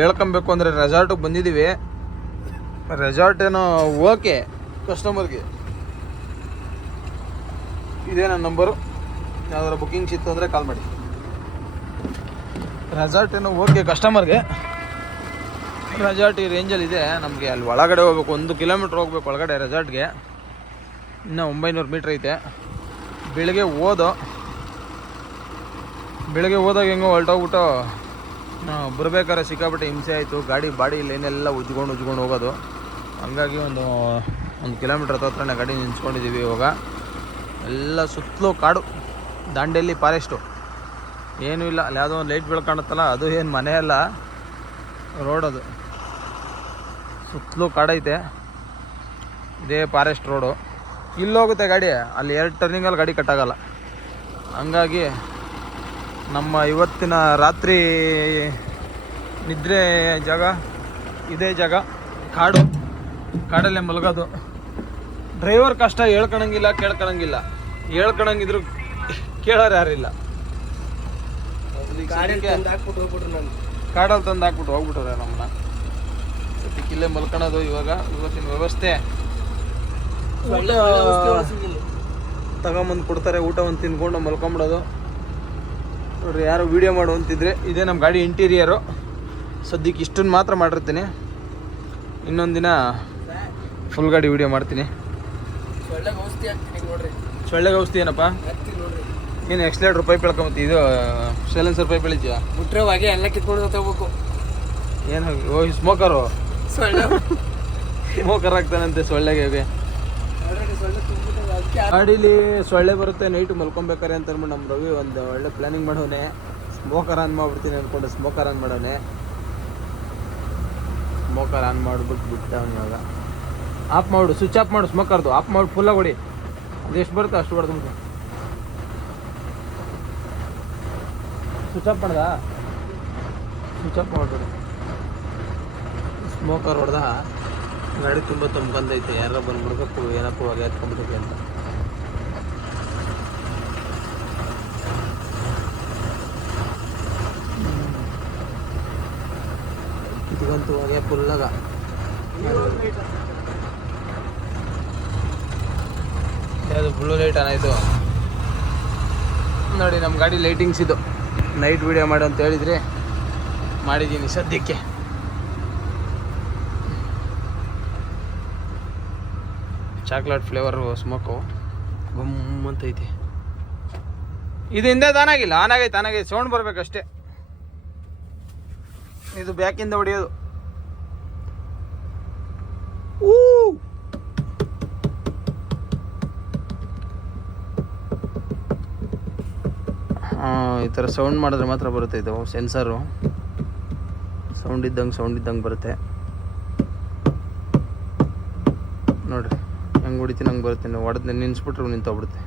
ಹೇಳ್ಕೊಬೇಕು ಅಂದರೆ ರೆಸಾರ್ಟಿಗೆ ಬಂದಿದ್ದೀವಿ ರೆಸಾರ್ಟ್ ಏನೋ ಓಕೆ ಕಸ್ಟಮರ್ಗೆ ಇದೇ ನನ್ನ ನಂಬರು ಯಾವ್ದಾರು ಬುಕ್ಕಿಂಗ್ಸ್ ಇತ್ತು ಅಂದರೆ ಕಾಲ್ ಮಾಡಿ. ರೆಸಾರ್ಟ್ ಏನೋ ಓಕೆ ಕಸ್ಟಮರ್ಗೆ ರೆಸಾರ್ಟ್ ಈ ರೇಂಜಲ್ಲಿ ಇದೆ. ನಮಗೆ ಅಲ್ಲಿ ಒಳಗಡೆ ಹೋಗ್ಬೇಕು. ಒಂದು ಕಿಲೋಮೀಟ್ರ್ ಹೋಗ್ಬೇಕು ಒಳಗಡೆ ರೆಸಾರ್ಟ್ಗೆ ಇನ್ನೂ ಒಂಬೈನೂರು ಮೀಟ್ರ್ ಐತೆ. ಬೆಳಗ್ಗೆ ಓದೋ ಬೆಳಗ್ಗೆ ಹೋದಾಗ ಹೆಂಗೋ ಹೊರಟೋಗ್ಬಿಟ್ಟು ಬರ್ಬೇಕಾದ್ರೆ ಸಿಕ್ಕಾಪಟ್ಟೆ ಹಿಂಸೆ ಆಯಿತು. ಗಾಡಿ ಬಾಡಿ ಲೈನೆಲ್ಲ ಉಜ್ಕೊಂಡು ಉಜ್ಕೊಂಡು ಹೋಗೋದು. ಹಂಗಾಗಿ ಒಂದು ಒಂದು ಕಿಲೋಮೀಟ್ರ್ ಹತ್ರನೇ ಗಾಡಿ ನಿಂತ್ಕೊಂಡಿದ್ದೀವಿ ಇವಾಗ. ಎಲ್ಲ ಸುತ್ತಲೂ ಕಾಡು, ದಾಂಡೇಲಿ ಫಾರೆಸ್ಟು. ಏನೂ ಇಲ್ಲ, ಅಲ್ಲಿ ಯಾವುದೋ ಒಂದು ಲೈಟ್ ಬೆಳ್ಕಾಣುತ್ತಲ್ಲ ಅದು ಏನು ಮನೆ ಅಲ್ಲ. ರೋಡ್ ಅದು. ಸುತ್ತಲೂ ಕಾಡೈತೆ. ಇದೇ ಫಾರೆಸ್ಟ್ ರೋಡು. ಇಲ್ಲೋಗುತ್ತೆ ಗಾಡಿ, ಅಲ್ಲಿ ಎರಡು ಟರ್ನಿಂಗಲ್ಲಿ ಗಾಡಿ ಕಟ್ಟಾಗಲ್ಲ ಹಂಗಾಗಿ ನಮ್ಮ ಇವತ್ತಿನ ರಾತ್ರಿ ನಿದ್ರೆ ಜಾಗ ಇದೇ ಜಾಗ ಕಾಡು. ಕಾಡಲ್ಲೇ ಮಲಗೋದು. ಡ್ರೈವರ್ ಕಷ್ಟ ಹೇಳ್ಕೊಳಂಗಿಲ್ಲ ಕೇಳ್ಕೊಳಂಗಿಲ್ಲ ಹೇಳ್ಕೊಳಂಗಿದ್ರು ಕೇಳೋರು ಯಾರಿಲ್ಲ. ಗಾಡಿ ತಂದು ಹಾಕ್ಬಿಟ್ಟು ಹೋಗ್ಬಿಟ್ರು ನಾನು. ಕಾಡಲ್ಲಿ ತಂದು ಹಾಕ್ಬಿಟ್ಟು ಹೋಗ್ಬಿಟ್ರೆ ನಮ್ಮನ್ನ. ಸದ್ಯಕ್ಕೆ ಇಲ್ಲೇ ಮಲ್ಕೊಳೋದು ಇವಾಗ ಇವತ್ತಿನ ವ್ಯವಸ್ಥೆ. ತಗೊಂಬಂದು ಕೊಡ್ತಾರೆ ಊಟವನ್ನು ತಿನ್ಕೊಂಡು ಮಲ್ಕೊಂಬಿಡೋದು. ನೋಡ್ರಿ ಯಾರು ವೀಡಿಯೋ ಮಾಡುವಂತಿದ್ರೆ ಇದೇ ನಮ್ಮ ಗಾಡಿ ಇಂಟೀರಿಯರು ಸದ್ಯಕ್ಕೆ ಇಷ್ಟನ್ನು ಮಾತ್ರ ಮಾಡಿರ್ತೀನಿ. ಇನ್ನೊಂದು ದಿನ ಫುಲ್ ಗಾಡಿ ವೀಡಿಯೋ ಮಾಡ್ತೀನಿ. ಸೊಳ್ಳೆಗೆ ಔಷಧಿ ಏನಪ್ಪ? ಏನು ಎಕ್ಸ್ಲೇಟ್ರ್ ಪೈಪ್ ಎಳ್ಕೊಂಬತ್ತಿ ಇದು ಸೈಲೆನ್ಸರ್ ಪೈಪ್ ಎಳಿದ್ಯಾ ಮುಟ್ರೆ ಹಾಗೆ ಎಲ್ಲ ಕಿತ್ಕೊಂಡು ತಗೋಬೇಕು ಏನು ಓ ಸ್ಮೋಕರು ಸೊಳ್ಳೆ ಸ್ಮೋಕರ್ ಆಗ್ತಾನಂತೆ ಸೊಳ್ಳೆಗೆ ಹೋಗಿ already ಸೊಳ್ಳೆ ತುಂಬಿಟ್ಟವೆ, ಅದಕ್ಕೆ ಗಾಡೀಲಿ ಸೊಳ್ಳೆ ಬರುತ್ತೆ ನೈಟ್ ಮಲ್ಕೊಬೇಕಾರೆ ಅಂತ ಅಂದ್ಬಿಟ್ಟು ನಮ್ಮ ರವಿ ಒಂದು ಒಳ್ಳೆ ಪ್ಲಾನಿಂಗ್ ಮಾಡೋನೆ. ಸ್ಮೋಕರ್ ಆನ್ ಮಾಡ್ಬಿಡ್ತೀನಿ ಅಂದ್ಕೊಂಡು ಸ್ಮೋಕರ್ ಆನ್ ಮಾಡೋನೆ. ಸ್ಮೋಕರ್ ಆನ್ ಮಾಡ್ಬಿಟ್ಟು ಬಿಟ್ಟ ಅವ್ನು ಇವಾಗ. ಆಫ್ ಮಾಡು ಸ್ವಿಚ್ ಆಫ್ ಮಾಡು ಸ್ಮೋಕರ್ದು ಆಫ್ ಮಾಡು ಫುಲ್ಲಾಗಿ ಹೊಡಿ. ಅದು ಎಷ್ಟು ಬರುತ್ತೆ ಅಷ್ಟು ಹೊಡೆದು ಸ್ವಿಚ್ ಆಫ್ ಮಾಡ್ದ? ಸ್ವಿಚ್ ಆಫ್ ಮಾಡ್ಬಿಡು. ಸ್ಮೋಕರ್ ಹೊಡೆದ? ಗಾಡಿ ತುಂಬ ತುಂಬ್ಕೊಂಡೈತೆ ಯಾರೋ ಬಂದ್ಬಿಡ್ಬೇಕು ಏನಕ್ಕೂ ಹೊಗೆ ಹತ್ಕೊಂಡ್ಬಿಟ್ಟೈತೆ ಅಂತ. ಇದಂತೂ ಹೊಗೆ ಫುಲ್ಲಾಗ ಯಾವುದು ಬ್ಲೂ ಲೈಟ್ ಆನಾಯ್ತು ನೋಡಿ ನಮ್ಮ ಗಾಡಿ ಲೈಟಿಂಗ್ಸ್ ಇದು. ನೈಟ್ ವಿಡಿಯೋ ಮಾಡು ಅಂತ ಹೇಳಿದ್ರಿ ಮಾಡಿದ್ದೀನಿ ಸದ್ಯಕ್ಕೆ. ಚಾಕ್ಲೇಟ್ ಫ್ಲೇವರು ಸ್ಮೋಕು ಗುಮ್ ಅಂತ ಐತಿ ಇದು ಹಿಂದೆ ತಾನಾಗಿಲ್ಲ ಆನ್ ಆಗೈತೆ ಆನಾಗೈತೆ ಸೌಂಡ್ ಬರ್ಬೇಕಷ್ಟೇ. ಇದು ಬ್ಯಾಕಿಂದ ಹೊಡಿಯೋದು. ಊ! ಈ ಥರ ಸೌಂಡ್ ಮಾಡಿದ್ರೆ ಮಾತ್ರ ಬರುತ್ತೆ ಇದು ಸೆನ್ಸರು ಸೌಂಡ್ ಇದ್ದಂಗೆ ಸೌಂಡ್ ಇದ್ದಂಗೆ ಬರುತ್ತೆ. ಹೆಂಗೆ ಹೊಡಿತೀನಿ ಹಂಗೆ ಬರುತ್ತೆ ನಾವು ಹೊಡೆದ್ ನಿನ್ಸ್ಬಿಟ್ರೆ ನಿಂತೋಗ್ಬಿಡುತ್ತೆ.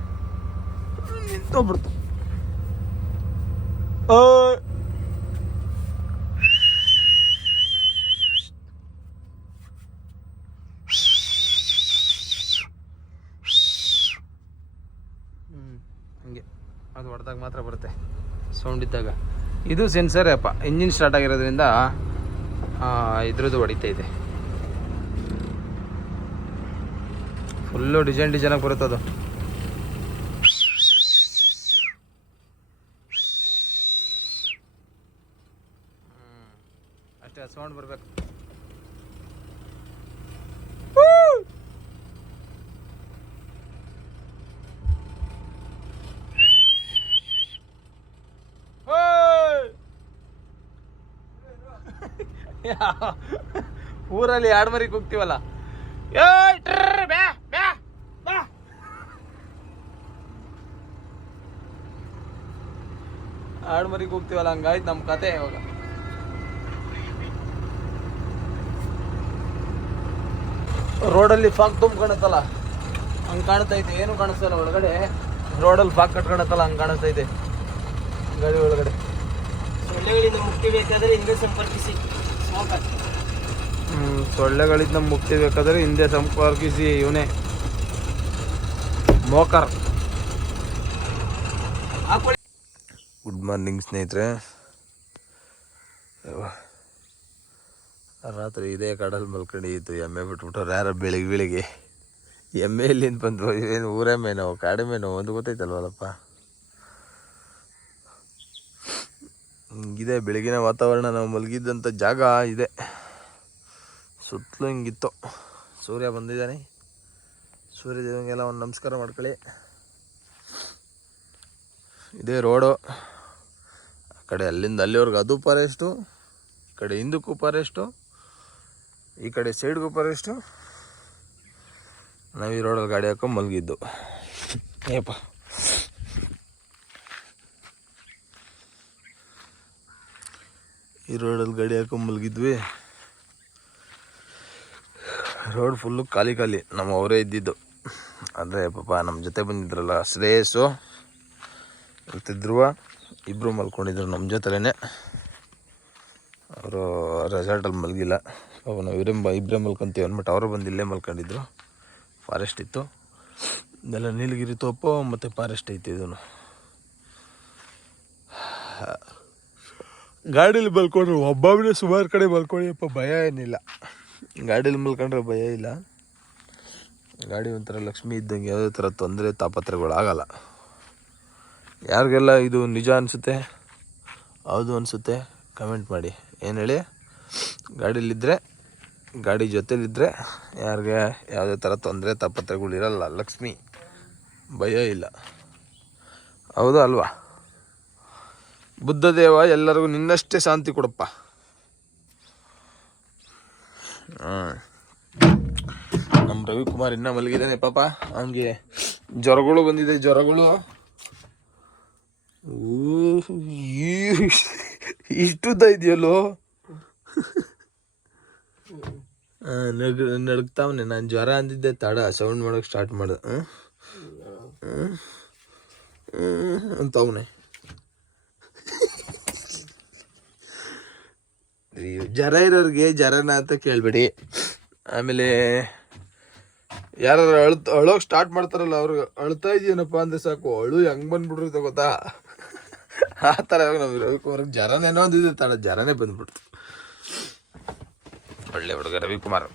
ಹಂಗೆ. ಅದು ಹೊಡೆದಾಗ ಮಾತ್ರ ಬರುತ್ತೆ ಸೌಂಡ್ ಇದ್ದಾಗ. ಇದು ಸೆನ್ಸರ್ ಅಪ್ಪ ಇಂಜಿನ್ ಸ್ಟಾರ್ಟ್ ಆಗಿರೋದ್ರಿಂದ ಇದ್ರದ್ದು ಹೊಡಿತಾ ಇದೆ. ಫುಲ್ಲು ಡಿಸೈನ್ ಡಿಸೈನಾಗಿ ಬರುತ್ತೆ ಅದು. ಅಷ್ಟೇ ಸೌಂಡ್ ಬರಬೇಕು. ಊರಲ್ಲಿ ಎರಡು ಮರಿ ಕೂಗ್ತೀವಲ್ಲ ಏಯ್ ಟ್ರರ್ ಬ್ಯಾ ಬ್ಯಾ ಬಾ ಆಡು ಮರಿಗೆ ಹೋಗ್ತೀವಲ್ಲ ಹಂಗಾಯ್ತು ನಮ್ಮ ಕತೆ ಇವಾಗ. ರೋಡಲ್ಲಿ ಫಾಗ್ ತುಂಬ್ಕೊಳತ್ತಲ್ಲ ಹಂಗೆ ಕಾಣ್ತೈತೆ. ಏನು ಕಾಣಿಸ್ತಲ್ಲ ಒಳಗಡೆ? ರೋಡಲ್ಲಿ ಫಾಗ್ ಕಟ್ಕೊಳತ್ತಲ್ಲ ಹಂಗೆ ಕಾಣಿಸ್ತೈತೆ. ಗಾಡಿ ಒಳಗಡೆ. ಸೊಳ್ಳೆಗಳಿಂದ ಮುಕ್ತಿ ಬೇಕಾದ್ರೆ ಹಿಂದೆ ಸಂಪರ್ಕಿಸಿ. ಹ್ಮ್, ಸೊಳ್ಳೆಗಳಿಂದ ಮುಕ್ತಿ ಬೇಕಾದರೆ ಹಿಂದೆ ಸಂಪರ್ಕಿಸಿ ಇವನೇ. ಮೋಕರ್. ಗುಡ್ ಮಾರ್ನಿಂಗ್ ಸ್ನೇಹಿತರೆ. ರಾತ್ರಿ ಇದೇ ಕಡಲ್ ಮಲ್ಕೊಂಡಿತ್ತು ಎಮ್ಮೆ ಬಿಟ್ಬಿಟ್ಟು ಯಾರ ಬೆಳಿಗ್ಗೆ ಬೆಳಿಗ್ಗೆ. ಎಮ್ಮೆ ಎಲ್ಲಿಂದ ಬಂದು ಏನು ಊರೆಮ್ಮೆನೋ ಕಾಡೆಮ್ಮೆನೋ ಒಂದು ಗೊತ್ತೈತಲ್ವಲ್ಲಪ್ಪ. ಹಿಂಗಿದೆ, ಬೆಳಗಿನ ವಾತಾವರಣ ನಾವು ಮಲಗಿದ್ದಂಥ ಜಾಗ ಇದೆ. ಸುತ್ತಲೂ ಹಿಂಗಿತ್ತು. ಸೂರ್ಯ ಬಂದಿದ್ದಾನೆ. ಸೂರ್ಯದೇವಂಗೆಲ್ಲ ಒಂದು ನಮಸ್ಕಾರ ಮಾಡ್ಕೊಳ್ಳಿ. ಇದೇ ರೋಡು. ಆ ಕಡೆ ಅಲ್ಲಿಂದ ಅಲ್ಲಿವರೆಗೂ ಅದು ಫಾರೆಸ್ಟು ಈ ಕಡೆ ಹಿಂದಕ್ಕೂ ಫಾರೆಸ್ಟು ಈ ಕಡೆ ಸೈಡ್ಗೂ ಫಾರೆಸ್ಟು ನಾವು ಈ ರೋಡಲ್ಲಿ ಗಾಡಿ ಹಾಕೊಂಡು ಮಲಗಿದ್ದು. ಏಪ್ಪ. ಈ ರೋಡಲ್ಲಿ ಗಾಡಿ ಹಾಕೊಂಡು ಮಲಗಿದ್ವಿ. ರೋಡ್ ಫುಲ್ಲು ಖಾಲಿ ಖಾಲಿ. ನಮ್ಮ ಅವರೇ ಇದ್ದಿದ್ದು. ಅಂದರೆ ಪಾಪ ನಮ್ಮ ಜೊತೆ ಬಂದಿದ್ರಲ್ಲ ಶ್ರೇಯಸ್ಸು. ಮತ್ತು ಧ್ರುವ ಇಬ್ಬರು ಮಲ್ಕೊಂಡಿದ್ರು ನಮ್ಮ ಜೊತೆಲೇ ಅವರು ರೆಸಾರ್ಟಲ್ಲಿ ಮಲಗಿಲ್ಲ. ಪಾಪ ನಾವು ಇವರೇ ಇಬ್ಬರೇ ಮಲ್ಕೊಂತೀವಿ ಅಂದ್ಬಿಟ್ಟು ಅವರು ಬಂದು ಇಲ್ಲೇ ಮಲ್ಕೊಂಡಿದ್ರು. ಫಾರೆಸ್ಟ್ ಇತ್ತು. ಇದೆಲ್ಲ ನೀಲಗಿರಿ ತೋಪು ಮತ್ತು ಫಾರೆಸ್ಟ್ ಐತಿ ಇದನ್ನು ಗಾಡೀಲಿ ಮಲ್ಕೊಂಡ್ರು. ಒಬ್ಬೊಬ್ಬನೇ ಸುಮಾರು ಕಡೆ ಮಲ್ಕೊಳ್ಳಿಯಪ್ಪ ಭಯ ಏನಿಲ್ಲ. ಗಾಡೀಲಿ ಮಲ್ಕೊಂಡ್ರೆ ಭಯ ಇಲ್ಲ. ಗಾಡಿ ಒಂಥರ ಲಕ್ಷ್ಮಿ ಇದ್ದಂಗೆ ಯಾವುದೇ ಥರ ತೊಂದರೆ ತಾಪತ್ರಗಳಾಗಲ್ಲ ಯಾರಿಗೆಲ್ಲ ಇದು ನಿಜ ಅನಿಸುತ್ತೆ? ಹೌದು ಅನಿಸುತ್ತೆ. ಕಮೆಂಟ್ ಮಾಡಿ. ಏನು ಹೇಳಿ? ಗಾಡೀಲಿದ್ದರೆ ಗಾಡಿ ಜೊತೆಲಿದ್ದರೆ ಯಾರಿಗೆ ಯಾವುದೇ ಥರ ತೊಂದರೆ ತಪ್ಪತ್ರೆಗಳಿರಲ್ಲ ಲಕ್ಷ್ಮಿ, ಭಯ ಇಲ್ಲ. ಹೌದು ಅಲ್ವಾ? ಬುದ್ಧದೇವ ಎಲ್ಲರಿಗೂ ನಿನ್ನಷ್ಟೇ ಶಾಂತಿ ಕೊಡಪ್ಪ. ನಮ್ಮ ರವಿಕುಮಾರ್ ಇನ್ನೂ ಮಲಗಿದ್ದಾನೆ ಪಾಪ. ಹಂಗೆ ಜ್ವರಗಳು ಬಂದಿದೆ, ಜ್ವರಗಳು. ಇಷ್ಟುದ್ದ ಇದೆಯಲ್ಲೋ? ನಗ್ ನಡ್ಕ್ತಾವನೆ. ನಾನು ಜ್ವರ ಅಂದಿದ್ದೆ ತಡ, ಸೌಂಡ್ ಮಾಡೋಕೆ ಸ್ಟಾರ್ಟ್ ಮಾಡ ಅಂತವನೆ. ಜ್ವರ ಇರೋರಿಗೆ ಜ್ವರನ ಅಂತ ಕೇಳಬೇಡಿ. ಆಮೇಲೆ ಯಾರು ಅಳ್ತ ಅಳೋಕೆ ಸ್ಟಾರ್ಟ್ ಮಾಡ್ತಾರಲ್ಲ ಅವ್ರಿಗೆ ಅಳ್ತಾ ಇದೀನಪ್ಪ ಅಂದ್ರೆ ಸಾಕು. ಅಳು ಹೆಂಗೆ ಬಂದ್ಬಿಡ್ರಿ ಗೊತ್ತಾ? ಆ ಥರ ನಾವು ರವಿಕುಮಾರ್ಗೆ ಜರನೇನೋ ಅಂದಿದ್ದೆ ತಡ ಜರನೇ ಬಂದ್ಬಿಡ್ತು. ಒಳ್ಳೆ ಹುಡುಗ ರವಿಕುಮಾರ್.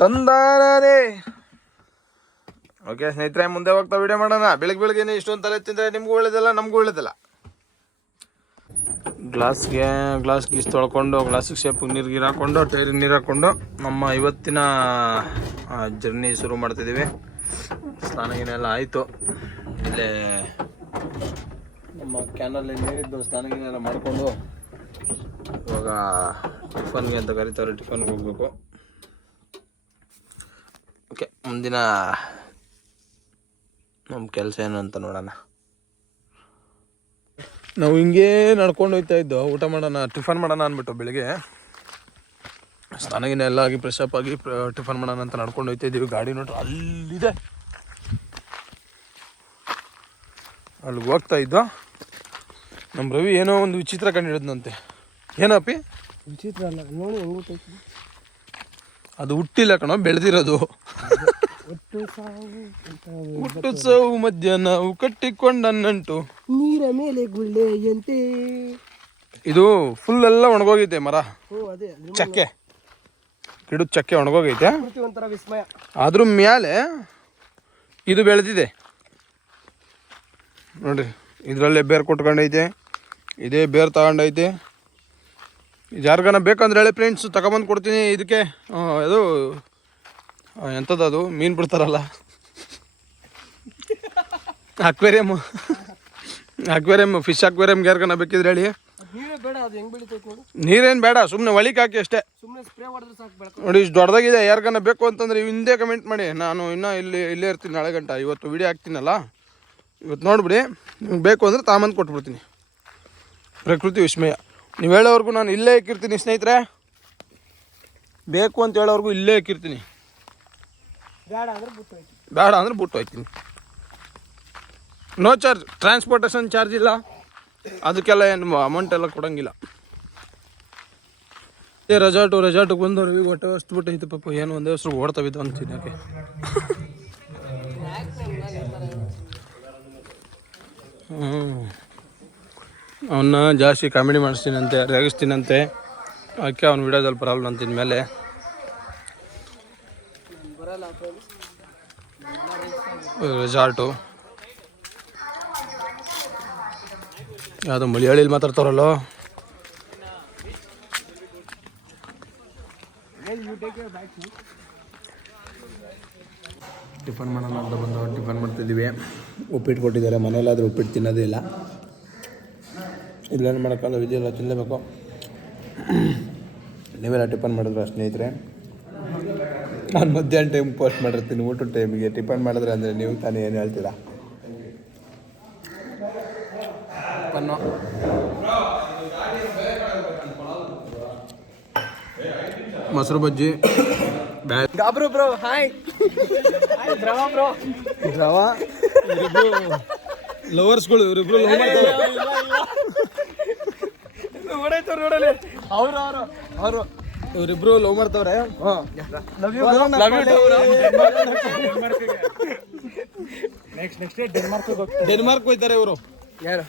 ತಂದಾನೇ ಓಕೆ, ಸ್ನೇಹಿತರೆ, ಮುಂದೆ ಹೋಗ್ತಾ ವಿಡಿಯೋ ಮಾಡೋಣ. ಬೆಳಗ್ಗೆ ಬೆಳಗ್ಗೆನೆ ಇಷ್ಟೊಂದು ತಲೆ ತಿಂದರೆ ನಿಮಗೂ ಒಳ್ಳೇದಲ್ಲ, ನಮಗೂ ಒಳ್ಳೇದಲ್ಲ. ಗ್ಲಾಸ್ಗೆ, ಗ್ಲಾಸ್ ಗೀಸ್ ತೊಳ್ಕೊಂಡು, ಗ್ಲಾಸಿಗೆ ಶೇಪಿಗೆ ನೀರು ಗೀರು ಹಾಕ್ಕೊಂಡು ಟೈರಿಗೆ ನೀರು ಹಾಕ್ಕೊಂಡು ನಮ್ಮ ಇವತ್ತಿನ ಜರ್ನಿ ಶುರು ಮಾಡ್ತಿದ್ದೀವಿ. ಸ್ನಾನ ಗೀನೆಲ್ಲ ಆಯಿತು. ಇಲ್ಲೇ ನಮ್ಮ ಕ್ಯಾನಲ್ಲಿ ನೀರಿದ್ದು ಸ್ನಾನ ಗೀನೆಲ್ಲ ಮಾಡಿಕೊಂಡು ಇವಾಗ ಟಿಫನ್ಗೆ ಅಂತ ಕರಿತಾರೆ ಟಿಫನ್ಗೆ ಹೋಗ್ಬೇಕು. ಓಕೆ ಮುಂದಿನ ನಮ್ಮ ಕೆಲಸ ಏನು ಅಂತ ನೋಡೋಣ. ನಾವು ಹಿಂಗೆ ನಡ್ಕೊಂಡು ಹೋಗ್ತಾ ಇದ್ದು ಊಟ ಮಾಡೋಣ ಟಿಫನ್ ಮಾಡೋಣ ಅಂದ್ಬಿಟ್ಟು ಬೆಳಿಗ್ಗೆ. ಸ್ನಾನಗಿನ ಎಲ್ಲ ಆಗಿ ಫ್ರೆಶ್ ಅಪ್ ಆಗಿ ಟಿಫನ್ ಮಾಡೋಣ ಅಂತ ನಡ್ಕೊಂಡು ಹೋಗ್ತಾ ಇದ್ದೀವಿ. ಗಾಡಿ ನೋಡ್ರಿ ಅಲ್ಲಿದೆ. ಅಲ್ಲಿಗೆ ಹೋಗ್ತಾ ಇದ್ದ. ನಮ್ಮ ರವಿ ಏನೋ ಒಂದು ವಿಚಿತ್ರ ಕಂಡು ಏನಪ್ಪಿ ವಿಚಿತ್ರ ಅಲ್ಲ ನೋಡಿ ಹೆಂಗ್ ಅದು ಹುಟ್ಟಿಲ್ಲ ಕಣೋ ಬೆಳೆದಿರೋದು. ಹುಟ್ಟು ಸಾವು ಮಧ್ಯ ನಾವು ಕಟ್ಟಿಕೊಂಡ ನಂಟು ನೀರ ಮೇಲೆ ಗುಳ್ಳೆಯಂತೆ. ಇದು ಫುಲ್ ಎಲ್ಲ ಒಣಗೋಗೈತೆ ಮರ. ಚಕ್ಕೆ. ಗಿಡದ ಚಕ್ಕೆ ಒಣಗೋಗೈತೆ. ಒಂಥರ ವಿಸ್ಮಯ. ಅದ್ರ ಮೇಲೆ ಇದು ಬೆಳೆದಿದೆ. ನೋಡ್ರಿ ಇದರಲ್ಲೇ ಬೇರ್ ಕೊಟ್ಕೊಂಡೈತೆ. ಇದೇ ಬೇರ್ ತಗೊಂಡೈತೆ. ಇದು ಯಾರಿಗಾನ ಬೇಕಂದ್ರೆ ಹೇಳಿ ಫ್ರೆಂಡ್ಸ್ ತಗೊಬಂದು ಕೊಡ್ತೀನಿ. ಇದಕ್ಕೆ ಅದು ಎಂಥದ್ದು ಅದು? ಮೀನು ಬಿಡ್ತಾರಲ್ಲ. ಅಕ್ವೇರಿಯಮ್ ಅಕ್ವೇರಿಯಮ್ ಫಿಶ್ ಅಕ್ವೇರಿಯಮ್ಗೆ ಯಾರಿಗಾನ ಬೇಕಿದ್ರೆ ಹೇಳಿ. ನೋಡು. ನೀರೇನು ಬೇಡ ಸುಮ್ಮನೆ ಒಳಿಕ್ ಹಾಕಿ ಅಷ್ಟೇ. ನೋಡಿ ಇಷ್ಟು ದೊಡ್ಡದಾಗಿದೆ ಯಾರಿಗಾನ ಬೇಕು ಅಂತಂದ್ರೆ ಹಿಂದೆ ಕಮೆಂಟ್ ಮಾಡಿ. ನಾನು ಇನ್ನೂ ಇಲ್ಲಿ ಇಲ್ಲೇ ಇರ್ತೀನಿ ನಾಳೆ ಗಂಟ. ಇವತ್ತು ವಿಡಿಯೋ ಹಾಕ್ತೀನಲ್ಲ. ಇವತ್ತು ನೋಡಿಬಿಡಿ ನಿಮ್ಗೆ ಬೇಕು ಅಂದರೆ ತಾಮಂದು ಕೊಟ್ಬಿಡ್ತೀನಿ. ಪ್ರಕೃತಿ ವಿಸ್ಮಯ. ನೀವು ಹೇಳೋವರೆಗೂ ನಾನು ಇಲ್ಲೇ ಇಕ್ಕಿರ್ತೀನಿ ಸ್ನೇಹಿತರೆ. ಬೇಕು ಅಂತ ಹೇಳೋವರೆಗೂ ಇಲ್ಲೇ ಇಕ್ಕಿರ್ತೀನಿ. ಬೇಡ ಅಂದ್ರೆ ಬಿಟ್ಟು ಬೇಡ ಅಂದ್ರೆ ಬಿಟ್ಟು ಹೋಯ್ತೀನಿ. ನೋ ಚಾರ್ಜ್ ಟ್ರಾನ್ಸ್ಪೋರ್ಟೇಷನ್ ಚಾರ್ಜ್ ಇಲ್ಲ. ಅದಕ್ಕೆಲ್ಲ ಏನು ಅಮೌಂಟ್ ಎಲ್ಲ ಕೊಡೋಂಗಿಲ್ಲ. ಏ ರೆಸಾರ್ಟು ರೆಸಾರ್ಟಿಗೆ ಬಂದವ್ರು ಈಗ ಹೊಟ್ಟೆ ಅಷ್ಟು ಬಿಟ್ಟೈತೆ ಪಾಪ. ಏನು ಒಂದೇ ಹೆಸ್ರು ಓಡ್ತಾವಿದ್ದು ಅಂತೀನಿ ಯಾಕೆ ಅವನ್ನ ಜಾಸ್ತಿ ಕಾಮಿಡಿ ಮಾಡಿಸ್ತೀನಂತೆ, ರೇಗಿಸ್ತೀನಂತೆ. ಅದಕ್ಕೆ ಅವ್ನು ವಿಡಿಯೋದಲ್ಲಿ ಬರಲ್ಲ ಅಂತಿದ ಮೇಲೆ ರೆಸಾರ್ಟು ಯಾವುದೋ ಮಲಯಾಳಿಲಿ ಮಾತಾಡ್ತಾರಲ್ಲ. ಟಿಫನ್ ಮಾಡೋಣ ಅಂತ ಬಂದು ಟಿಫನ್ ಮಾಡ್ತಿದ್ದೀವಿ. ಉಪ್ಪಿಟ್ಟು ಕೊಟ್ಟಿದ್ದಾರೆ ಮನೇಲಾದರೂ ಉಪ್ಪಿಟ್ಟು ತಿನ್ನೋದೇ ಇಲ್ಲ. ಇಲ್ಲೇನು ಮಾಡೋಕ್ಕಲ್ಲ ಇದೆಯಲ್ಲ ತಿನ್ನಲೇಬೇಕು ನೀವೆಲ್ಲ ಟಿಫನ್ ಮಾಡಿದ್ರೆ ಸ್ನೇಹಿತರೆ? ನಾನು ಮಧ್ಯಾಹ್ನ ಟೈಮ್ ಪೋಸ್ಟ್ ಮಾಡಿರ್ತೀನಿ ಊಟದ ಟೈಮಿಗೆ ಟಿಫನ್ ಮಾಡಿದ್ರೆ ಅಂದರೆ ನೀವು ತಾನೇ ಏನು ಹೇಳ್ತೀರಾ? ಟಿಫನ್ನು ಮೊಸರು ಬಜ್ಜಿ. ಗಾಬ್ರು ಬ್ರೋ ಹಾಯ್ ದ್ರವ ಬ್ರೋ ದ್ರವ ಲವರ್ಸ್ಗಳು ಇವರಿಬ್ರು ಲವ್ ಮಾಡ್ತಾರೆ. ನೋಡಲಿ. ಅವ್ರು ಅವರು ಅವರು. ಇವರಿಬ್ರು love ಮಾಡ್ತವ್ರೆ. Love you next next Denmark ಹೋಗ್ತಾರೆ. ಡೆನ್ಮಾರ್ಕ್ ಹೋಯ್ತಾರೆ ಇವರು. ಯಾರು?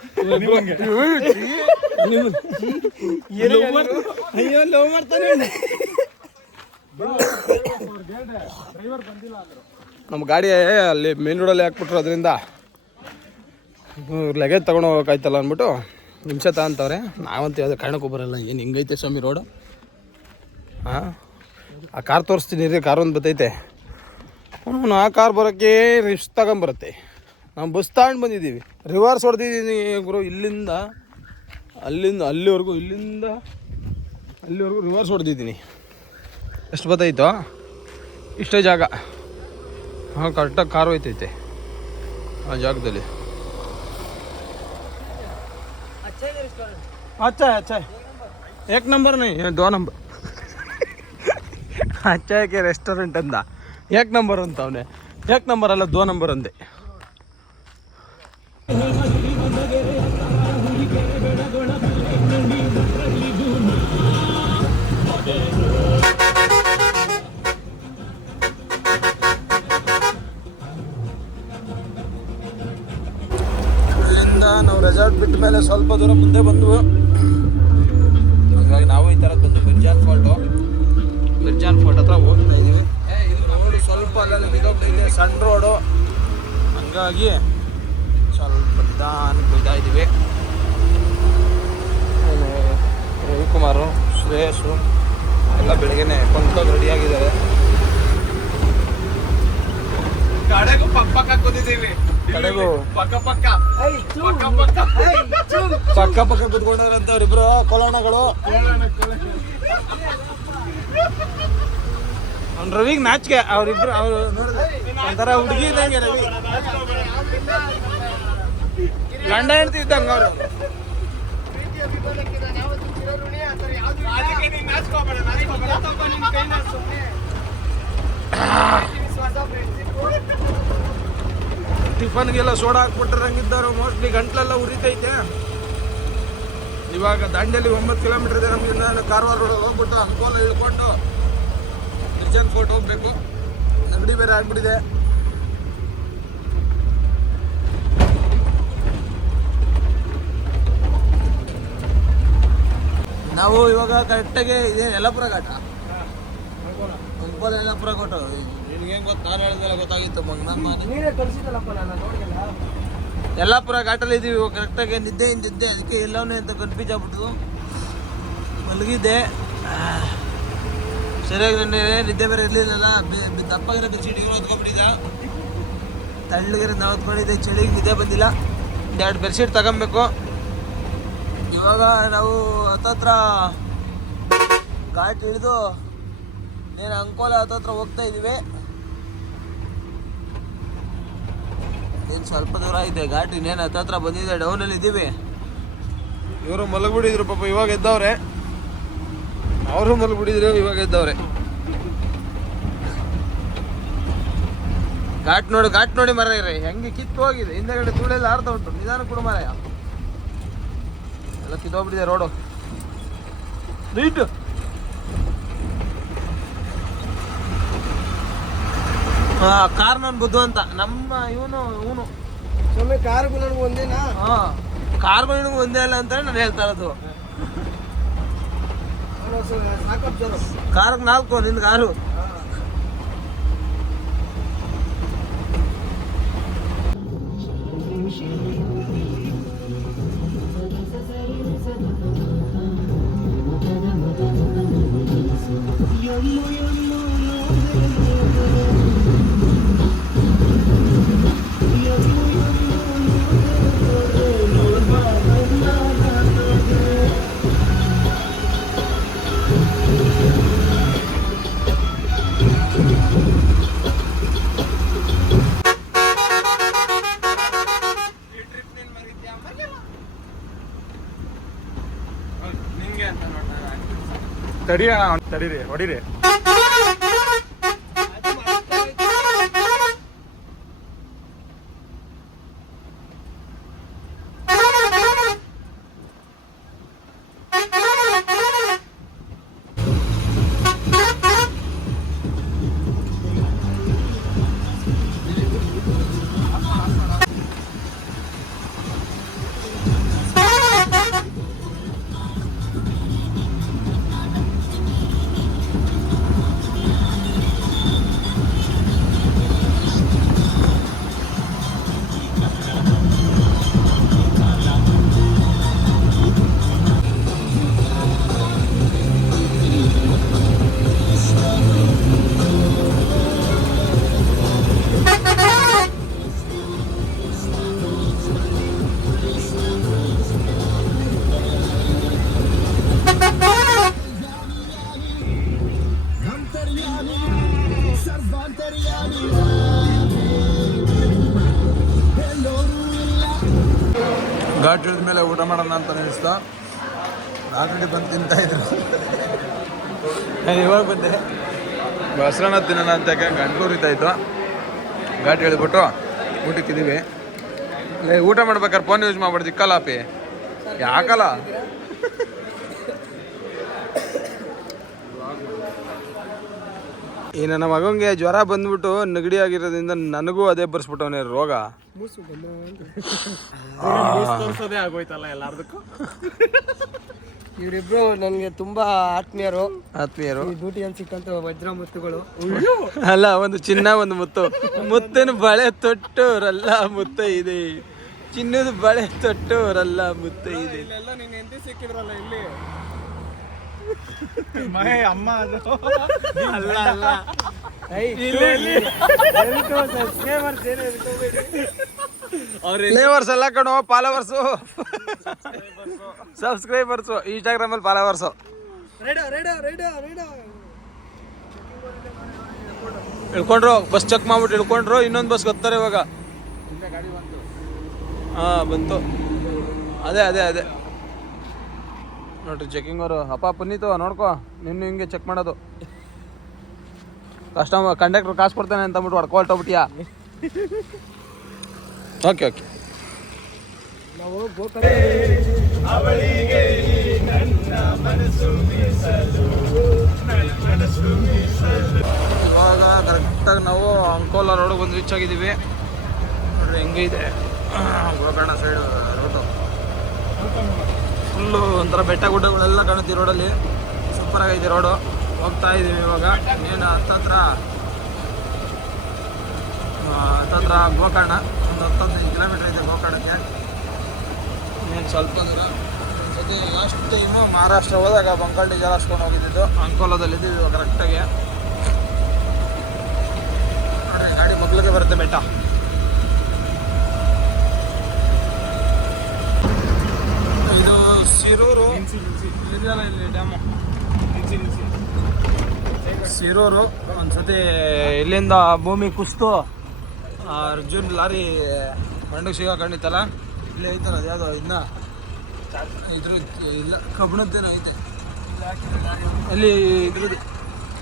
ಅಯ್ಯೋ ಲವ್ ಮಾಡ್ತಾನೆ ನಮ್ಮ ಗಾಡಿ ಅಲ್ಲಿ ಮೇನ್ ರೋಡಲ್ಲಿ ಹಾಕ್ಬಿಟ್ರು ಅದರಿಂದ. ಲಗೇಜ್ ತೊಗೊಂಡು ಹೋಗೋಕ್ಕಾಯ್ತಲ್ಲ ಅಂದ್ಬಿಟ್ಟು ನಿಮಿಷ ಅಂತವ್ರೆ ನಾವಂತೂ ಯಾವುದೇ ಕಾರಣಕ್ಕೂ ಬರಲ್ಲ. ಏನು ಹಿಂಗೈತೆ ಸ್ವಾಮಿ ರೋಡು ಹಾಂ ಆ ಕಾರ್ ತೋರಿಸ್ತೀನಿ ರೀ ಕಾರ್ ಒಂದು ಬತ್ತೈತೆ. ಅವನು ಆ ಕಾರ್ ಬರೋಕ್ಕೆ ರಿಸ್ಟ್ ತಗೊಂಬರುತ್ತೆ? ನಾವು ಬಸ್ ತಗೊಂಡು ಬಂದಿದ್ದೀವಿ. ರಿವರ್ಸ್ ಹೊಡೆದಿದ್ದೀನಿ ಗುರು, ಇಲ್ಲಿಂದ, ಅಲ್ಲಿಂದ, ಅಲ್ಲಿವರೆಗೂ, ಇಲ್ಲಿಂದ, ಅಲ್ಲಿವರೆಗೂ ರಿವರ್ಸ್ ಹೊಡೆದಿದ್ದೀನಿ. ಎಷ್ಟು ಬತ್ತೈತೋ ಇಷ್ಟೇ ಜಾಗ. ಹಾಂ ಕರೆಕ್ಟಾಗಿ ಕಾರು अच्छा अच्छा एक नंबर नहीं दो नंबर अच्छा के रेस्टोरेंट अंदा एक नंबर ಅಂತವನೆ एक नंबर अल दो नंबर अंदे ಹಂಗಾಗಿ ಸ್ವಲ್ಪ ನಿಧಾನ ಇದ್ದೀವಿ. ರವಿಕುಮಾರು ಶ್ರೇಯಸ್ಸು ಎಲ್ಲ ಬೆಳಗ್ಗೆನೆ ಕೊಂಡ್ಕೊಂಡು ರೆಡಿಯಾಗಿದ್ದಾರೆ ಗಾಡಿಗೂ ಪಕ್ಕ ಪಕ್ಕ ಕೂತಿದ್ದೀವಿ. ಕಡೆಗೂ? ಪಕ್ಕ ಪಕ್ಕ. ಪಕ್ಕ ಪಕ್ಕ ಪಕ್ಕ. ಪಕ್ಕ ಕುತ್ಕೊಂಡವ್ರಂತ ಅವ್ರಿಬ್ರು ಕೊಲೋಣಗಳು ಅವ್ನು ರವಿಗೆ ನಾಚಿಕೆ ಅವ್ರಿಬ್ರು ಅವ್ರು ನೋಡಿದ್ರೆ ಒಂಥರ ಹುಡುಗಿ ಇದ್ದಂಗೆ ರವಿ. ಗಂಡ ಹೆಂಡತಿ ಇದ್ದಂಗ ಅವರು. ಟಿಫನ್ಗೆಲ್ಲ ಸೋಡಾ ಹಾಕ್ಬಿಟ್ಟಿರಂಗಿದ್ದಾರೆ ಮೋಸ್ಟ್ಲಿ ಗಂಟ್ಲೆಲ್ಲ ಉರಿತೈತೆ. ಇವಾಗ ದಾಂಡೇಲಿ ಒಂಬತ್ತು ಕಿಲೋಮೀಟರ್ ಇದೆ ನಮಗೆ. ನಾನು ಕಾರವಾರ ರೋಡ್ ಹೋಗ್ಬಿಟ್ಟು ಅನುಕೂಲ ಇಳ್ಕೊಂಡು ನಿರ್ಜನ್ ಫೋರ್ಟ್ ಹೋಗ್ಬೇಕು. ಅಂಗಡಿ ಬೇರೆ ಆಗ್ಬಿಟ್ಟಿದೆ. ನಾವು ಇವಾಗ ಕರೆಕ್ಟಾಗಿ ಇದೆ ಯಲ್ಲಾಪುರ ಘಾಟ ಅಂಕೋಲ ಯಲ್ಲಾಪುರ ಘಾಟ ನಿನ್ಗೆ ಹೆಂಗ್ ಗೊತ್ತು? ನಾನು ಹೇಳಿದ್ರೆ ಗೊತ್ತಾಗಿತ್ತು ಮಗ ನಮ್ಮ ಯಲ್ಲಾಪುರ ಘಾಟಲ್ಲಿ ಇದೀವಿ ಇವಾಗ ಕರೆಕ್ಟಾಗಿ ನಿದ್ದೆ ನಿದ್ದೆ ಅದಕ್ಕೆ ಎಲ್ಲವನ್ನೇ ಅಂತ ಕನ್ಫ್ಯೂಸ್ ಆಗ್ಬಿಟ್ಟು ಮಲಗಿದ್ದೆ ಸರಿಯಾಗಿ ನನ್ನ ನಿದ್ದೆ ಬೇರೆ ಇರಲಿಲ್ಲಲ್ಲ. ದಪ್ಪಗಿರೋ ಬೆಡ್ಶೀಟ್ ಇವ್ರು ಹೊತ್ಕೊಂಡ್ಬಿಟ್ಟಿದ್ದ ತಳ್ಳಗಿರೋ ನಾವು ಹೊತ್ಕೊಂಡಿದ್ದೆ ಚಳಿಗೆ ನಿದ್ದೆ ಬಂದಿಲ್ಲ. ಎರಡು ಬೆಡ್ಶೀಟ್ ತಗೊಬೇಕು. ಇವಾಗ ನಾವು ಹತ್ತತ್ರ ಘಾಟ್ ಇಳಿದು ಏನು ಅಂಕೋಲ ಹತ್ತತ್ರ ಹೋಗ್ತಾ ಇದ್ದೀವಿ. ಏನು ಸ್ವಲ್ಪ ದೂರ ಇದೆ ಘಾಟ್ ಇನ್ನೇನು ಹತ್ತತ್ರ ಬಂದಿದೆ ಡೌನಲ್ಲಿ ಇದ್ದೀವಿ. ಇವರು ಮಲಗಿಬಿಡಿದ್ರು ಪಾಪ ಇವಾಗ ಎದ್ದವ್ರೆ. ಅವರು ಮಲಗ್ಬಿಟ್ಟಿದ್ರು ಇವಾಗ ಎದ್ದವ್ರೆ. ಘಾಟ್ ನೋಡಿ ಘಾಟ್ ನೋಡಿ ಮರ ಇರ್ರಿ ಹೆಂಗೆ ಕಿತ್ತು ಹೋಗಿದೆ ಹಿಂದೆಗಡೆ ತುಳೆಲ್ಲ ಆರ್ತಾ ಉಂಟು ನಿಧಾನ ಕೂಡ ಮರ ಎಲ್ಲ ತಿದ್ದೋಗ್ಬಿಟ್ಟಿದೆ ರೋಡು. ನೀಟು ಕಾರ್ ನಾನು ಬುದ್ಧು ಅಂತ. ನಮ್ಮ ಇವನು ಇವನು. ಸುಮ್ಮನೆ ಕಾರ್ಗೂ ನನಗೆ ಒಂದೇನಾ? ಹಾ ಕಾರ್ಗೂ ನಿನಗೂ ಒಂದೇ ಇಲ್ಲ ಅಂತಾನೆ ನಾನು ಹೇಳ್ತಾ ಇರೋದು. ಕಾರ್ಗೆ ನಾಲ್ಕು ನಿನ್ ಆರು ತಡಿ ತಡೀರಿ ಹೊಡಿರಿ ಘಾಟ್ ಇಳಿದ ಮೇಲೆ ಊಟ ಮಾಡೋಣ ಅಂತ ಅನಿಸ್ತಾ ಆಲ್ರೆಡಿ ಬಂದು ತಿಂತಾ ಇದ್ರು. ಇವಾಗ ಬಂದೆ. ಮೊಸರನ್ನ ತಿನ್ನೋಣ ಅಂತ ಯಾಕೆ ಉರಿತಾ ಇತ್ತು ಘಾಟ್ ಇಳಿದ್ಬಿಟ್ಟು ಊಟಕ್ಕಿದ್ದೀವಿ. ಊಟ ಮಾಡ್ಬೇಕಾದ್ರೆ ಫೋನ್ ಯೂಸ್ ಮಾಡ್ಬಾರ್ದು ಇಕ್ಕಲ್ಲ ಯಾಕಲ್ಲ? ಈ ನನ್ನ ಮಗಂಗೆ ಜ್ವರ ಬಂದ್ಬಿಟ್ಟು ನೆಗಡಿ ಆಗಿರೋದ್ರಿಂದ ನನಗೂ ಅದೇ ಬರ್ಸ್ಬಿಟ್ಟವನೇ ರೋಗ. ತೋರ್ಸೋದೇ ಆಗೋಯ್ತಲ್ಲ ಎಲ್ಲಾರ್ದಕ್ಕೂ ಇವರಿಬ್ರು ನನಗೆ ತುಂಬಾ ಆತ್ಮೀಯರು. ಆತ್ಮೀಯರು. ಈ ಡ್ಯೂಟಿಯಲ್ಲಿ ಸಿಕ್ಕಂತ ವಜ್ರ ಮುತ್ತುಗಳು. ಅಲ್ಲ ಒಂದು ಚಿನ್ನ ಒಂದು ಮುತ್ತು. ಮುತ್ತಿನ ಬಳೆ ತೊಟ್ಟು ರಲ್ಲ ಮುತ್ತ ಇದೆ. ಚಿನ್ನದ ಬಳೆ ತೊಟ್ಟವರಲ್ಲ ಮುತ್ತ ಇದೆ. ಇಲ್ಲೆಲ್ಲ ನಿನ್ನ ಸಿಕ್ಕಿದ್ರಲ್ಲ ಇಲ್ಲಿ? ಮಹೇ ಅಮ್ಮ ಅದು. ಅಲ್ಲ ಅಲ್ಲ. ಫ್ಲೇವರ್ಸ್ ಎಲ್ಲ ಕಣೋ ಫಾಲೋವರ್ಸು ಸಬ್ಸ್ಕ್ರೈಬರ್ಸು ಇನ್ಸ್ಟಾಗ್ರಾಮಲ್ಲಿ ಫಾಲೋವರ್ಸು ಇಳ್ಕೊಂಡ್ರು ಬಸ್ ಚೆಕ್ ಮಾಡ್ಬಿಟ್ಟು ಇಳ್ಕೊಂಡ್ರು ಇನ್ನೊಂದು ಬಸ್ ಗೊತ್ತಾರೆ ಇವಾಗ. ಹಾಂ ಬಂತು. ಅದೇ ಅದೇ ಅದೇ. ನೋಡ್ರಿ ಚೆಕಿಂಗ್ ಅವರು ಅಪ್ಪ ಪುನೀತು ನೋಡ್ಕೋ ನಿನ್ನ ಹಿಂಗೆ ಚೆಕ್ ಮಾಡೋದು. ಕಸ್ಟಮರ್ ಕಂಡಕ್ಟರ್ ಕಾಸು ಕೊಡ್ತಾನೆ ಅಂತ ಅಂದ್ಬಿಟ್ಟು ಹೊಡ್ಕೊ ಹೊರಟೋಗ್ಬಿಟ್ಟಿಯಾ? ಓಕೆ ಓಕೆ ನಾವು ಗೋಕರ್ಣ ಇವಾಗ ಕರೆಕ್ಟಾಗಿ ನಾವು ಅಂಕೋಲ ರೋಡ್ ಬಂದು ರೀಚ್ ಆಗಿದ್ದೀವಿ. ನೋಡ್ರಿ ಹೆಂಗೆ ಇದೆ. ಗೋಕರ್ಣ ಸೈಡ್ ರೋಡು ಫುಲ್ಲು ಒಂಥರ ಬೆಟ್ಟ ಗುಡ್ಡಗಳೆಲ್ಲ ಕಾಣುತ್ತೆ ರೋಡಲ್ಲಿ. ಸೂಪರ್ ಆಗೈತೆ ರೋಡು. ಹೋಗ್ತಾ ಇದ್ದೀವಿ ಇವಾಗ. ಏನು ಹತ್ತತ್ರ ಹತ್ತತ್ರ ಗೋಕರ್ಣ. ಒಂದು ಹತ್ತೊಂದು ಕಿಲೋಮೀಟರ್ ಇದೆ ಗೋಕರ್ಣಕ್ಕೆ. ಇನ್ನೇನು ಸ್ವಲ್ಪ ದೂರ. ಜೊತೆ ಲಾಸ್ಟ್ ಟೈಮು ಮಹಾರಾಷ್ಟ್ರ ಹೋದಾಗ ಬಂಗಾಳ ಡಿಜಾರ್ ಹಾಸ್ಕೊಂಡು ಹೋಗಿದ್ದು ಅಂಕೋಲದಲ್ಲಿ ಇದ್ದೀವಿ ಕರೆಕ್ಟಾಗಿ ನೋಡ್ರಿ, ಗಾಡಿ ಮಗ್ಲಿಗೆ ಬರುತ್ತೆ ಬೆಟ್ಟ. ಇದು ಇದೆಯಲ್ಲ ಇಲ್ಲಿ ಡ್ಯಾಮು ಸಿರೂರು ಒಂದ್ಸತಿ ಇಲ್ಲಿಂದ ಭೂಮಿ ಕುಸ್ತು ಅರ್ಜುನ್ ಲಾರಿ ಮಂಡಕ್ಕೆ ಸಿಗಾಕೊಂಡಿತ್ತಲ್ಲ ಇಲ್ಲಿ ಐತಲ್ಲ ಅದು ಯಾವುದೋ ಇದನ್ನ ಇದ್ರ ಇಲ್ಲ ಕಬ್ಬಣದ್ದೇನೋ ಐತೆ. ಅಲ್ಲಿ ಇದ್ರದ್ದು,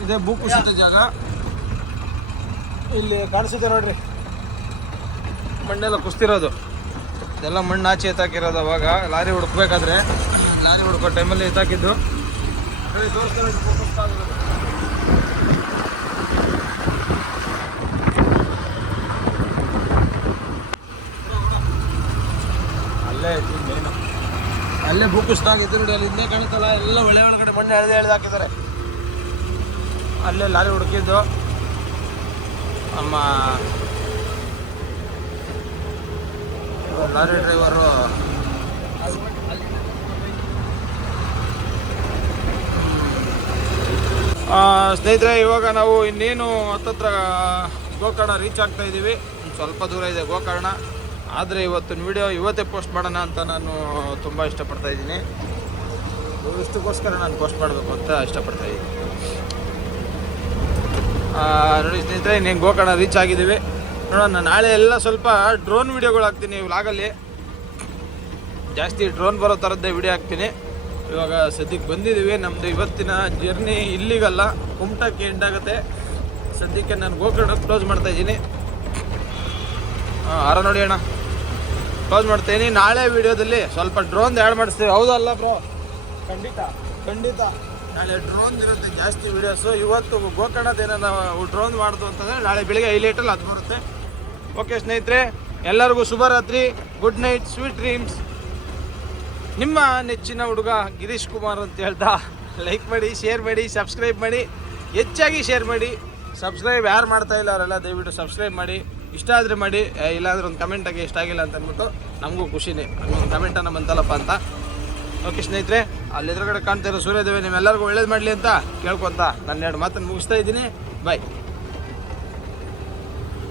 ಇದೇ ಭೂ ಕುಸಿತ ಜಾಗ. ಇಲ್ಲಿ ಕಾಣಿಸುತ್ತೆ ನೋಡ್ರಿ. ಮಣ್ಣೆಲ್ಲ ಕುಸ್ತಿರೋದು. ಇದೆಲ್ಲ ಮಣ್ಣು ಆಚೆ ಎತ್ತಾಕಿರೋದು ಅವಾಗ. ಲಾರಿ ಹುಡುಕ್ಬೇಕಾದ್ರೆ ಲಾರಿ ಹುಡುಕೋ ಟೈಮಲ್ಲಿ ಎತ್ತಾಕಿದ್ದು ಅಲ್ಲಿ ಅಲ್ಲೇ ಭೂಕುಸಿತಾಗಿದ್ದು ನೋಡಿ, ಅಲ್ಲಿ ಇನ್ನೇ ಕಾಣುತ್ತಲ್ಲ ಎಲ್ಲ ಒಳ್ಳೆ ಒಳಗಡೆ ಮಣ್ಣು ಎಳೆದು ಎಳೆದು ಹಾಕಿದ್ದಾರೆ. ಅಲ್ಲೇ ಲಾರಿ ಹುಡುಕಿದ್ದು. ನಮ್ಮ ಲಾರಿ ಡ್ರೈವರು. ಸ್ನೇಹಿತರೆ, ಇವಾಗ ನಾವು ಇನ್ನೇನು ಹತ್ತತ್ರ ಗೋಕರ್ಣ ರೀಚ್ ಆಗ್ತಾ ಇದ್ದೀವಿ ಸ್ವಲ್ಪ ದೂರ ಇದೆ ಗೋಕರ್ಣ. ಆದರೆ ಇವತ್ತಿನ ವಿಡಿಯೋ ಇವತ್ತೇ ಪೋಸ್ಟ್ ಮಾಡೋಣ ಅಂತ ನಾನು ತುಂಬ ಇಷ್ಟಪಡ್ತಾ ಇದ್ದೀನಿ. ಇಷ್ಟಕ್ಕೋಸ್ಕರ ನಾನು ಪೋಸ್ಟ್ ಮಾಡಬೇಕು ಅಂತ ಇಷ್ಟಪಡ್ತಾ ಇದ್ದೀನಿ. ನೋಡಿ ಸ್ನೇಹಿತರೆ, ಇನ್ನೇನು ಗೋಕರ್ಣ ರೀಚ್ ಆಗಿದ್ದೀವಿ. ನೋಡೋಣ ನಾಳೆ ಎಲ್ಲ ಸ್ವಲ್ಪ ಡ್ರೋನ್ ವಿಡಿಯೋಗಳು ಹಾಕ್ತೀನಿ ವ್ಲಾಗಲ್ಲಿ ಜಾಸ್ತಿ ಡ್ರೋನ್ ಬರೋ ಥರದ್ದೇ ವಿಡಿಯೋ ಹಾಕ್ತೀನಿ. ಇವಾಗ ಸದ್ಯಕ್ಕೆ ಬಂದಿದ್ದೀವಿ ನಮ್ಮದು ಇವತ್ತಿನ ಜರ್ನಿ ಇಲ್ಲಿಗಲ್ಲ, ಕುಮಟಕ್ಕೆ ಎಂಡ್ ಆಗುತ್ತೆ. ಸದ್ಯಕ್ಕೆ ನಾನು ಗೋಕರ್ಣ ಕ್ಲೋಸ್ ಮಾಡ್ತಾ ಇದ್ದೀನಿ. ಹಾಂ, ಆರ ನೋಡಿ ಅಣ್ಣ. ಕ್ಲೋಸ್ ಮಾಡ್ತೀನಿ ನಾಳೆ ವಿಡಿಯೋದಲ್ಲಿ ಸ್ವಲ್ಪ ಡ್ರೋನ್ ಆ್ಯಡ್ ಮಾಡಿಸ್ತೀವಿ. ಹೌದಲ್ಲ ಬ್ರೋ ಖಂಡಿತ ಖಂಡಿತ. ನಾಳೆ ಡ್ರೋನ್ ಇರುತ್ತೆ ಜಾಸ್ತಿ ವಿಡಿಯೋಸು ಇವತ್ತು ಗೋಕರ್ಣದ ನಾವು ಡ್ರೋನ್ ಮಾಡೋದು ಅಂತಂದರೆ ನಾಳೆ ಬೆಳಿಗ್ಗೆ ಲೀಟ್ರಲ್ಲಿ ಅದು ಬರುತ್ತೆ. ಓಕೆ ಸ್ನೇಹಿತರೆ, ಎಲ್ಲರಿಗೂ ಶುಭರಾತ್ರಿ. ಗುಡ್ ನೈಟ್ ಸ್ವೀಟ್ ಡ್ರೀಮ್ಸ್ ನಿಮ್ಮ ನೆಚ್ಚಿನ ಹುಡುಗ ಗಿರೀಶ್ ಕುಮಾರ್ ಅಂತ ಹೇಳ್ತಾ ಲೈಕ್ ಮಾಡಿ ಶೇರ್ ಮಾಡಿ ಸಬ್ಸ್ಕ್ರೈಬ್ ಮಾಡಿ. ಹೆಚ್ಚಾಗಿ ಶೇರ್ ಮಾಡಿ. ಸಬ್ಸ್ಕ್ರೈಬ್ ಯಾರು ಮಾಡ್ತಾ ಇಲ್ಲ ಅವರೆಲ್ಲ, ದಯವಿಟ್ಟು ಸಬ್ಸ್ಕ್ರೈಬ್ ಮಾಡಿ. ಇಷ್ಟ ಆದರೆ ಮಾಡಿ. ಇಲ್ಲಾಂದ್ರೆ ಒಂದು ಕಮೆಂಟಾಗಿ ಇಷ್ಟ ಆಗಿಲ್ಲ ಅಂತ ಅಂದ್ಬಿಟ್ಟು ನಮಗೂ ಖುಷಿನೇ. ಒಂದು ಕಮೆಂಟನ್ನು ಬಂತಲ್ಲಪ್ಪ ಅಂತ. ಓಕೆ ಸ್ನೇಹಿತರೆ ಅಲ್ಲಿ ಎದುರುಗಡೆ ಕಾಣ್ತಾ ಇರೋ ಸೂರ್ಯದೇವ, ನಿಮ್ಮೆಲ್ಲರಿಗೂ ಒಳ್ಳೇದು ಮಾಡಲಿ ಅಂತ ಕೇಳ್ಕೊತ ನನ್ನ ಎರಡು ಮಾತನ್ನು ಮುಗಿಸ್ತಾ ಇದ್ದೀನಿ. ಬಾಯ್